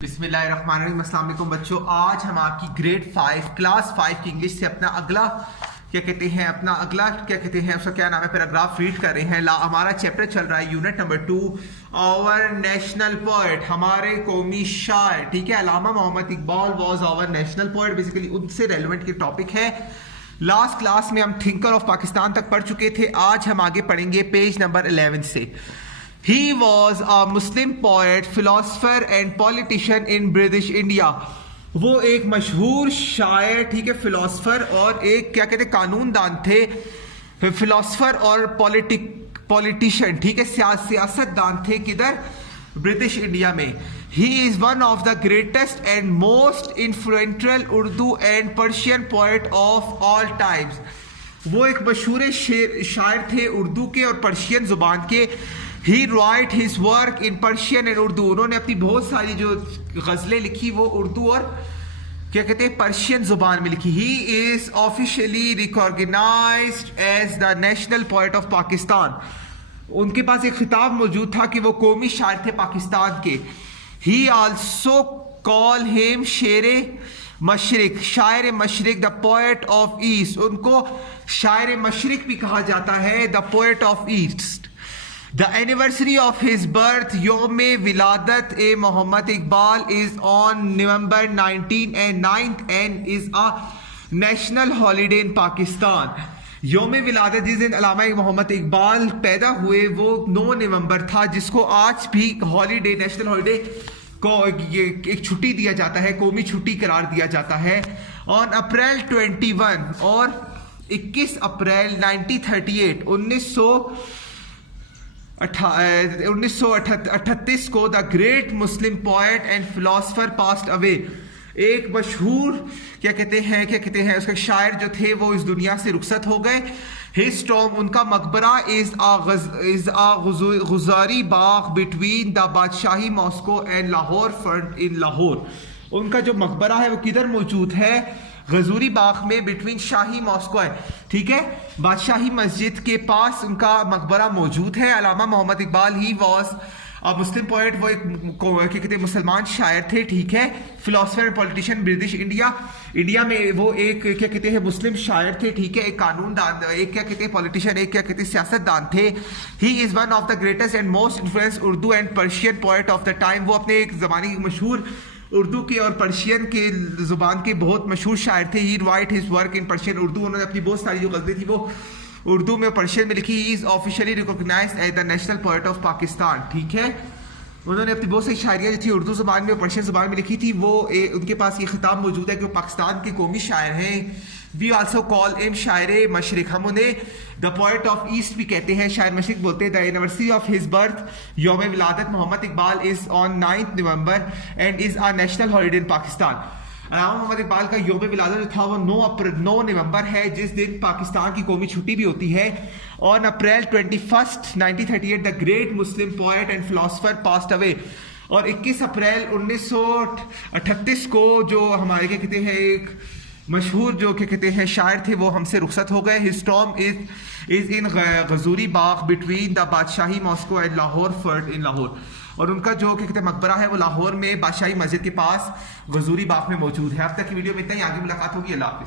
बिस्मिल्लाहिर्रहमानिर्रहीम। अस्सलाम वालेकुम बच्चों, आज हम आपकी ग्रेड 5 क्लास 5 की इंग्लिश से अपना अगला उसका क्या नाम है, पैराग्राफ रीड कर रहे हैं। हमारा चैप्टर चल रहा है unit number 2, our national poet, हमारे कौमी शायर। ठीक है, Allama Mohammad Iqbal was our national poet. Basically उनसे रेलिवेंट के टॉपिक है। लास्ट क्लास में हम थिंकर ऑफ पाकिस्तान तक पढ़ चुके थे। आज हम आगे पढ़ेंगे पेज नंबर 11 से। He was a Muslim poet, philosopher and politician in British India. वो एक मशहूर शायर, ठीक है, फिलोसफर और एक क्या कहते हैं कानूनदान थे। फिलोसफर और पॉलिटिशियन, ठीक है, सियासतदान थे। किधर? ब्रिटिश इंडिया में। He is one of the greatest and most influential Urdu and Persian poet of all times. वो एक मशहूर शायर थे उर्दू के और पर्शियन जुबान के। He write his work in Persian and Urdu. उन्होंने अपनी बहुत सारी जो गज़लें लिखी वो उर्दू और क्या कहते हैं पर्शियन जुबान में लिखी। He is officially recognized as the national poet of Pakistan. उनके पास एक खिताब मौजूद था कि वो कौमी शायर थे पाकिस्तान के। He also call him शेरे मशरिक, शायर मशरिक, द पोएट ऑफ ईस्ट। उनको शायर मशरिक भी कहा जाता है, the poet of East. The anniversary of his birth, योम विलादत ए Mohammad Iqbal is on November 19 and 9th and is a national holiday in Pakistan. योम विलादत जिस दिन अल्लामा मोहम्मद इकबाल पैदा हुए वो 9 नवंबर था, जिसको आज भी हॉलीडे, नेशनल हॉलीडे को ये एक छुट्टी दिया जाता है, कौमी छुट्टी करार दिया जाता है। ऑन अप्रैल 21 और 21 अप्रैल 1938 1938 को the great Muslim poet and philosopher passed away. एक मशहूर क्या कहते हैं उसका शायर जो थे वो इस दुनिया से रुखसत हो गए। हिज टॉम, उनका मकबरा इज आ गुजारी बाग between the Badshahi mosque and Lahore fort in Lahore. उनका जो मकबरा है वो किधर मौजूद है? गजूरी बाग में, बिटवीन शाही मॉस्को है, ठीक है, बादशाही मस्जिद के पास उनका मकबरा मौजूद है। Allama Mohammad Iqbal he was Muslim poet, वो एक क्या कहते हैं मुसलमान शायर थे, ठीक है, philosopher and politician British India में वो एक क्या कहते हैं मुस्लिम शायर थे, ठीक है, एक कानूनदान, एक क्या कहते हैं पॉलिटिशियन, एक क्या कहते हैं सियासतदान थे। He is one of the greatest and most influence Urdu and Persian poet of the time. वो अपने एक ज़माने की मशहूर उर्दू के और पर्शियन के जुबान के बहुत मशहूर शायर थे। He write his work in Persian Urdu. उन्होंने अपनी बहुत सारी जो गज़लें थी वो उर्दू में और पर्शियन में लिखी। He is officially recognised as the national poet of Pakistan, ठीक है। उन्होंने अपनी बहुत सारी शायरियाँ जो थी उर्दू जुबान में और पर्शियन जुबान में लिखी थी। वो उनके पास ये खिताब मौजूद है कि वो पाकिस्तान के कौमी शायर हैं। वी आल्सो कॉल एम शायर मशरिक, हम उन्हें द पोएट ऑफ ईस्ट भी कहते हैं, शायर मशरिक बोलते हैं। The anniversary of his birth, योम विलादत Mohammad Iqbal is on 9th November and is a national holiday in Pakistan. Allama Mohammad Iqbal का योम विलादत जो था वो 9 नवंबर है, जिस दिन पाकिस्तान की कौमी छुट्टी भी होती है। On April 21 1938 the great Muslim poet and philosopher passed away. और 21 अप्रैल 1938 को जो हमारे क्या कहते हैं एक मशहूर जो क्या कहते हैं शायर थे वो हमसे रुखसत हो गए। हिज टॉम इज इन गजूरी बाग between the Badshahi mosque and Lahore fort in Lahore. और उनका जो क्या कहते हैं मकबरा है वो लाहौर में बादशाही मस्जिद के पास गजूरी बाग में मौजूद है। अब तक की वीडियो में इतना ही, आगे मुलाकात होगी। अल्लाह हाफिज़।